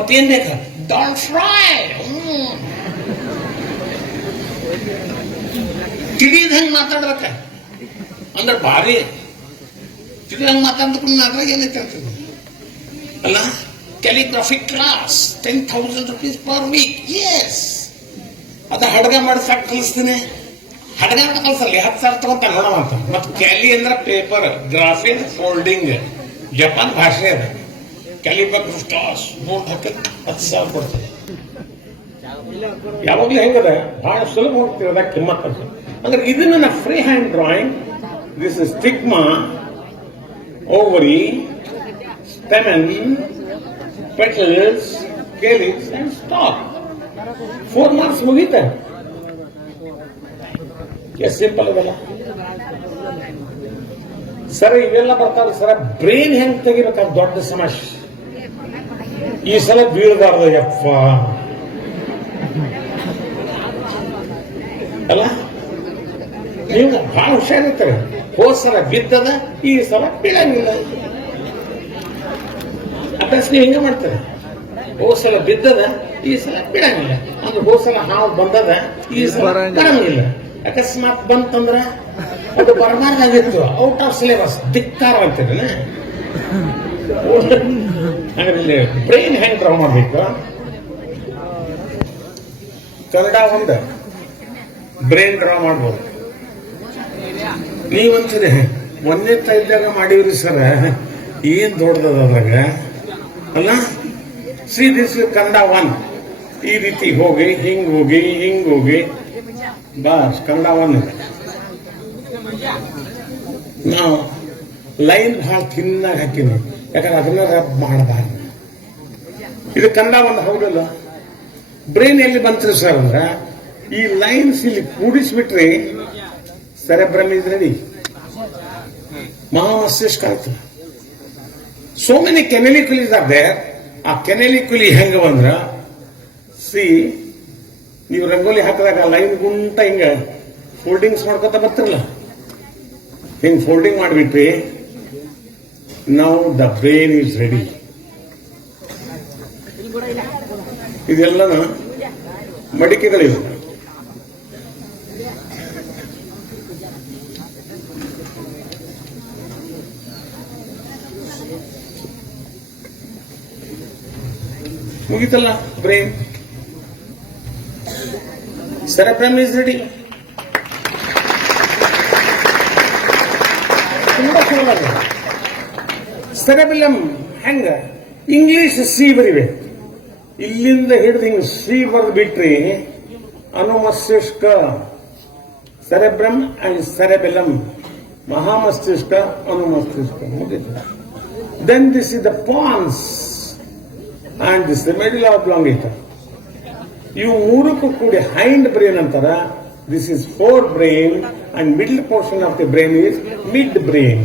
ಮತ್ತೇನ್ ಬೇಕ doll fry ತಿಳಿಯದ ಹೆಂಗ್ ಮಾತಾಡ್ಬೇಕ ಅಂದ್ರೆ ಭಾರಿ ತಿಳಿಯಂಗ್ ಮಾತಾಡ್ಬೇಕು ಅದ್ರಾಗ ಏನೈತೆ ಅಂತಂದು. ಅಲ್ಲ calligraphic class ten thousand rupees per week yes ಅದ ಹಡಗ ಮಾಡಿ ಸಾಕು ಕಲಿಸ್ತೀನಿ ಹಡಗ ಮಾಡಿ ಕಲ್ಸಲ್ಲಿ ಹತ್ತು ಸಾವಿರ ತಗೊಂತ ನೋಡವ ಅಂತ ಮತ್ತು ಕ್ಯಾಲಿ ಅಂದ್ರೆ ಪೇಪರ್ ಗ್ರಾಫಿಕ್ ಫೋಲ್ಡಿಂಗ್ ಜಪಾನ್ ಭಾಷೆ ಅದ ಕ್ಯಾಲಿಗ್ರಾಫಿಕ್ ಕ್ಲಾಸ್ ಬೋರ್ಡ್ ಹಾಕಿ ಹತ್ತು ಸಾವಿರ ಕೊಡ್ತೀವಿ ಯಾವಾಗಲೂ ಹೆಂಗದ? ಬಹಳ ಸುಲಭ ಹೋಗ್ತಿರೋದ ಕಿಮ್ಮತ್ ಅಂತ. ಅಂದ್ರೆ ಇದನ್ನ free hand drawing this is stigma ovary stamen petals calyx and stalk four marks ಮುಗೀತ. ಎಷ್ಟು ಸಿಂಪಲ್ ಅದಲ್ಲ ಸರ್ ಇವೆಲ್ಲ ಬರ್ತಾವೆ ಸರ್ ಬ್ರೈನ್ ಹೆಂಗ್ ತೆಗಿಬೇಕಾದ ದೊಡ್ಡ ಸಮಸ್ಯೆ ಈ ಸಲ ಬೀಳಬಾರ್ದ ಯಪ್ಪ. ಅಲ್ಲ? ನೀವು ಬಹಳ ಹುಷಾರಿರ್ತಾರೆ. ಹೋದ ಸಲ ಬಿದ್ದದ ಈ ಸಲ ಬೀಳಂಗಿಲ್ಲ ಅಭ್ಯಾಸ ನೀವು ಹಿಂಗೆ ಮಾಡ್ತಾರೆ? ಹೋದ ಸಲ ಬಿದ್ದದ ಈ ಸಲ ಬಿಡಂಗಿಲ್ಲ ಅಂದ್ರೆ ಹೋದ ಸಲ ಹಾವು ಬಂದದ ಈ ಸಲ ಬರಂಗಿಲ್ಲ ಅಕಸ್ಮಾತ್ ಬಂತಂದ್ರ ಅದು ಬರಬಾರ್ದಾಗಿತ್ತು. ಔಟ್ ಆಫ್ ಸಿಲೆಬಸ್ ಧಿಕ್ಕಾರ ಅಂತೀರನ? ಅಂದ್ರೆ ಇಲ್ಲಿ ಬ್ರೈನ್ ಹೆಂಗ್ ಡ್ರಾ ಮಾಡ್ಬೇಕು? ಕನ್ನಡ ಒಂದು. ಬ್ರೈನ್ ಡ್ರಾ ಮಾಡ್ಬೋದು. ನೀವಂತೀರಿ ಒಂದೇ ತೈದಾಗ ಮಾಡಿವ್ರಿ ಸರ್ ಏನ್ ದೊಡ್ಡದದ ಅದ್ರಾಗ? ಅಲ್ಲ? See this Kannada one. ಈ ರೀತಿ ಹೋಗಿ, ಹಿಂಗ್ ಹೋಗಿ ಹಿಂಗ್ ಹೋಗಿ. ಬಸ್ ಕನ್ನಡ ಒನ್. ನಾವು ಲೈನ್ ಭಾಳ ತಿನ್ನಾಗ ಹಾಕಿನಿ ಯಾಕಂದ್ರೆ ಅದನ್ನ ರಬ್ ಮಾಡಬಾರ್ದು. ಇದು ಕನ್ನಡ ಒಂದು ಹೌದಲ್ಲ? ಬ್ರೈನ್ ಎಲ್ಲಿ ಬಂತು ಸರ್ ಅಂದ್ರೆ, ಈ ಲೈನ್ಸ್ ಇಲ್ಲಿ ಕೂಡಿಸ್ಬಿಟ್ರೆ cerebrum is ready ಮಹಾಮಸ್ತಿಷ್ಕ so many canaliculis are there ಆ ಕೆನೆಲಿಕುಲಿ ಹೆಂಗ ಬಂದ್ರ? ಸಿ ನೀವು ರಂಗೋಲಿ ಹಾಕಿದಾಗ ಲೈನ್ ಗುಂಟ ಹಿಂಗ ಫೋಲ್ಡಿಂಗ್ಸ್ ಮಾಡ್ಕೊತ ಬರ್ತಿರಲ್ಲ? ಹಿಂಗ್ folding ಮಾಡಿಬಿಟ್ರಿ now the brain is ready ಇದೆಲ್ಲ ಮಡಿಕೆಗಳಿವೆ ಮುಗಿತಲ್ಲ ಬ್ರೈನ್ ಸೆರೆಬ್ರಮ್ ಇಸ್ ರೆಡಿ ತುಂಬಾ ಸುಲಭ. ಸೆರೆಬಿಲಮ್ ಹೆಂಗ ಇಂಗ್ಲಿಷ್ ಸಿ ಬರಿಬೇಕು ಇಲ್ಲಿಂದ ಹಿಡಿದು ಹಿಂಗ್ ಸಿ ಬರೆದು ಬಿಟ್ರಿ ಅನುಮಸ್ತಿಷ್ಕ ಸೆರೆಬ್ರಮ್ ಅಂಡ್ ಸೆರೆಬೆಲಮ್ ಮಹಾಮಸ್ತಿಷ್ಕ, ಅನುಮಸ್ತಿಷ್ಕ then this is the pons and this the medulla oblongata ಇವು ಮೂರಕ್ಕೂ ಕೂಡಿ ಹೈಂಡ್ ಬ್ರೈನ್ ಅಂತಾರ this is fore brain and middle portion of the brain is mid brain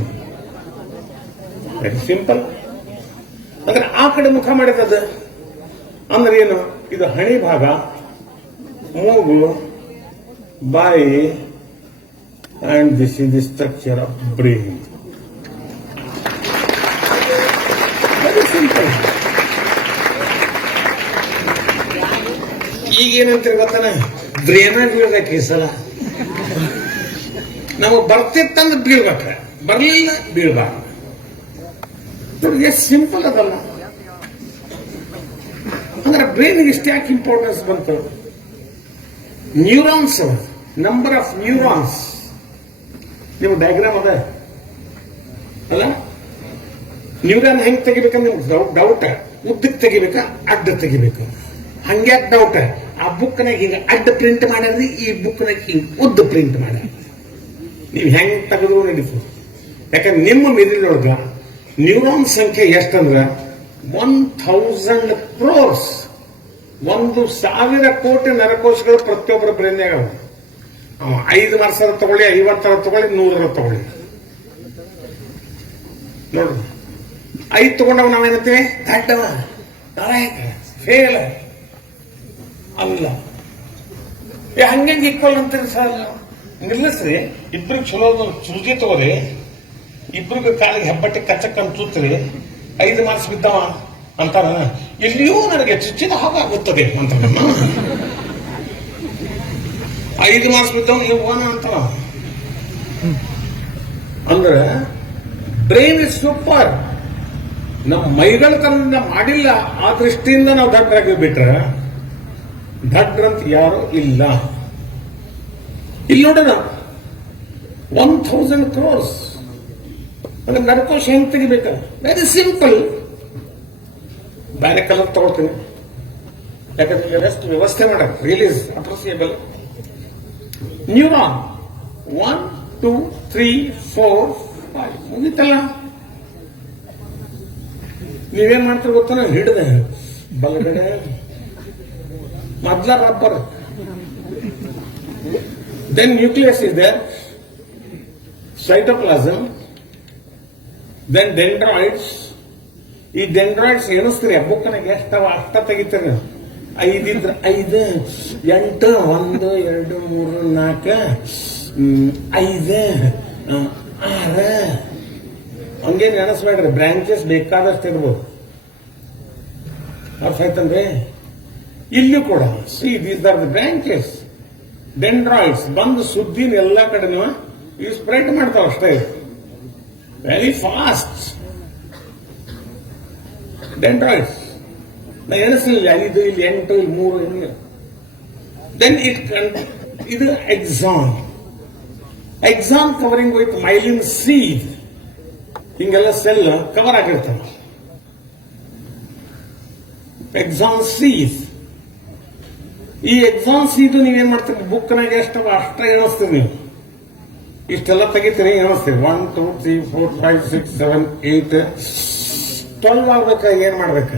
very simple ಅಂದ್ರೆ ಆ ಕಡೆ ಮುಖ ಮಾಡಿದದ ಅಂದ್ರೆ ಏನು? ಇದು ಹಣಿ ಭಾಗ, ಮೂಗು, ಬಾಯಿ and this is the structure of brain very simple ಈಗ ಏನಂತೀರಿ ಗೊತ್ತಾನ ಬ್ರೇನ ಬೀಳ್ಬೇಕು ಈ ಸಲ. ನಮಗ್ ಬರ್ತಿತ್ತಂದ್ರೆ ಬೀಳ್ಬೇಕ ಬರ್ಲಿಲ್ಲ, ಬೀಳ್ಬಾರ್ದು. ಎಷ್ಟು ಸಿಂಪಲ್ ಅದಲ್ಲ. ಅಂದ್ರೆ ಬ್ರೈನ್ಗೆ ಇಷ್ಟು ಯಾಕೆ ಇಂಪಾರ್ಟೆನ್ಸ್ ಬಂತು. ನ್ಯೂರಾನ್ಸ್ ನಂಬರ್ ಆಫ್ ನ್ಯೂರಾನ್ಸ್ ನೀವು ಡಯಾಗ್ರಾಮ್ ಅದ? ಅಲ್ಲ? ನ್ಯೂರಾನ್ ಹೆಂಗ್ ತೆಗಿಬೇಕಂದ್ರೆ ನಿಮ್ಗೆ ಡೌಟ್ ಉದ್ದಕ್ಕೆ ತೆಗಿಬೇಕಾ? ಅಡ್ಡ ತೆಗಿಬೇಕು. ಹಂಗ್ಯಾಕ್ ಡೌಟ್ ಆ ಬುಕ್ನಾಗ ಹಿಂಗ ಅಡ್ಡ ಪ್ರಿಂಟ್ ಮಾಡ್ಯಾರ್ರಿ, ಈ ಬುಕ್ನಾಗ ಹಿಂಗ್ ಉದ್ದ ಪ್ರಿಂಟ್ ಮಾಡ್ಯಾರ ನೀವು ಹೆಂಗ್ ತೆಗೆದ್ರು ನಡೀತು. ಯಾಕಂದ್ರೆ ನಿಮ್ಮ ಮೆದುಳಿನೊಳಗ ನ್ಯೂರಾನ್ ಸಂಖ್ಯೆ ಎಷ್ಟಂದ್ರೆ? ಒನ್ ಥೌಸಂಡ್ ಕ್ರೋರ್ಸ್ ಒಂದು ಸಾವಿರ ಕೋಟಿ ನರಕೋಶಗಳು ಪ್ರತಿಯೊಬ್ಬರ ಬ್ರೈನ್ಯಾಗ ಅವ ಐದು ವರ್ಷದ ತಗೊಳ್ಳಿ, ಐವತ್ತರ ತಗೊಳ್ಳಿ, ನೂರರ ತಗೊಳ್ಳಿ. ನೋಡ್ರಿ ಐದು ತಗೊಂಡವ ನಾವೇನಂತೀವಿ ದಡ್ಡವ. ಫೇಲ್ ಅಲ್ಲ. ಏ ಹಂಗೆ ಈಕ್ವಲ್ ಅಂತೀರಿ ಸರ್? ನಿಲ್ಲಿಸ್ರಿ. ಇಬ್ರಿಗೆ ಚಲೋ, ಚುರುಜಿ ತಗೋರಿ ಇಬ್ರಿಗೆ ಕಾಲಿಗೆ ಹೆಬ್ಬಟ್ಟಿ ಕಚ್ಚಕ್ ತೂತ್ರಿ ಐದು ಮಾರ್ಕ್ಸ್ ಬಿದ್ದವ ಅಂತಾರ ಇಲ್ಲಿಯೂ ನನಗೆ ಚುಚ್ಚಿದ ಹಾಗಾಗುತ್ತದೆ ಅಂತ ಐದು ಮಾರ್ಕ್ಸ್ ಬಿದ್ದವ, ನೀವು ಓನ ಅಂತಾರ ಅಂದ್ರೆ, ಬ್ರೈನ್ ಇಸ್ ಸೂಪರ್ ನಮ್ಮ ಮೈಗಳ ತನ್ನ ಮಾಡಿಲ್ಲ, ಆ ದೃಷ್ಟಿಯಿಂದ ನಾವು ದಡ್ಡರಾಗಿ ಬಿಟ್ರೆ, ದಡ್ರಂತ ಯಾರು ಇಲ್ಲ. ಇಲ್ಲಿ ನೋಡೋಣ ಒನ್ ಥೌಸಂಡ್ ಕ್ರೋರ್ಸ್ ಅಂದ್ರೆ ನಡ್ಕೋಶ ಹೆಂಗ್ ತೆಗಿಬೇಕ ವೆರಿ ಸಿಂಪಲ್ ಬೇರೆ ಕಲರ್ ತಗೊಳ್ತೀನಿ ಯಾಕಂದ್ರೆ ರೆಸ್ಟ್ ವ್ಯವಸ್ಥೆ ಮಾಡಕ್ release appreciable neuron one two three four five ಮುಗೀತಲ್ಲ. ನೀವೇನ್ ಮಾಡ್ತೀರ ಗೊತ್ತಾನ? ಹಿಡಿದೆ. ಬಲಗಡೆ. ಮೊದ್ಲ ರಬ್ಬರ್ ದೆನ್ ನ್ಯೂಕ್ಲಿಯಸ್ ಇದೆ ಸೈಟೋಪ್ಲಾಸಮ್ ದೆನ್ ಡೆಂಡ್ರಾಯ್ಡ್ಸ್ ಈ ಡೆಂಡ್ರಾಯ್ಡ್ಸ್ ಎಣಿಸ್ತೀರಿ ಬುಕ್ಕನಾಗ ಎಷ್ಟವ ಅಷ್ಟ ತೆಗಿತೀರಿ. ಐದಿದ್ರ ಐದು, ಎಂಟು, ಒಂದು, ಎರಡು, ಮೂರು, ನಾಲ್ಕು ಐದು ಆರು. ಹಂಗೇನ್ ಎಣಿಸ್ಬೇಡ್ರಿ ಬ್ರಾಂಚಸ್ ಬೇಕಾದಷ್ಟು ಇರ್ಬೋದು. ಅರ್ಥ ಆಯ್ತಂದ್ರೆ ಇಲ್ಲೂ ಕೂಡ see these are the branches dendroids ಬಂದು ಸುದ್ದಿನ ಎಲ್ಲಾ ನೀವು ಇವು ಸ್ಪ್ರೆಡ್ ಮಾಡ್ತಾವ ಅಷ್ಟೇ. ವೆರಿ ಫಾಸ್ಟ್ ಡೆಂಡ್ರಾಯ್ಡ್ಸ್ ನಾ ಎಣಿಸಲಿಲ್ಲ ಐದು ಇಲ್ಲಿ ಎಂಟು ಇಲ್ಲಿ ಮೂರು ಹಿಂಗೆ ದೆನ್ ಇಟ್ ಇದು axon axon covering with myelin sheath ಹಿಂಗೆಲ್ಲ ಸೆಲ್ ಕವರ್ ಆಗಿರ್ತಾವ ಎಕ್ಸಾಮ್ ಸೀಸ್ ಈ ಎಕ್ಸಾಮ್ ಸೀಟು ನೀವೇನ್ ಮಾಡ್ತೀರಿ? ಬುಕ್ನಾಗ ಎಷ್ಟು ಅಷ್ಟೇ ಎಣಿಸ್ತೀರಿ ನೀವು. ಇಷ್ಟೆಲ್ಲ ತೆಗಿತೀನಿ ಎಣಿಸ್ತೀರಿ one two three four five six seven eight twelve ಆಗ್ಬೇಕ? ಏನ್ ಮಾಡ್ಬೇಕ?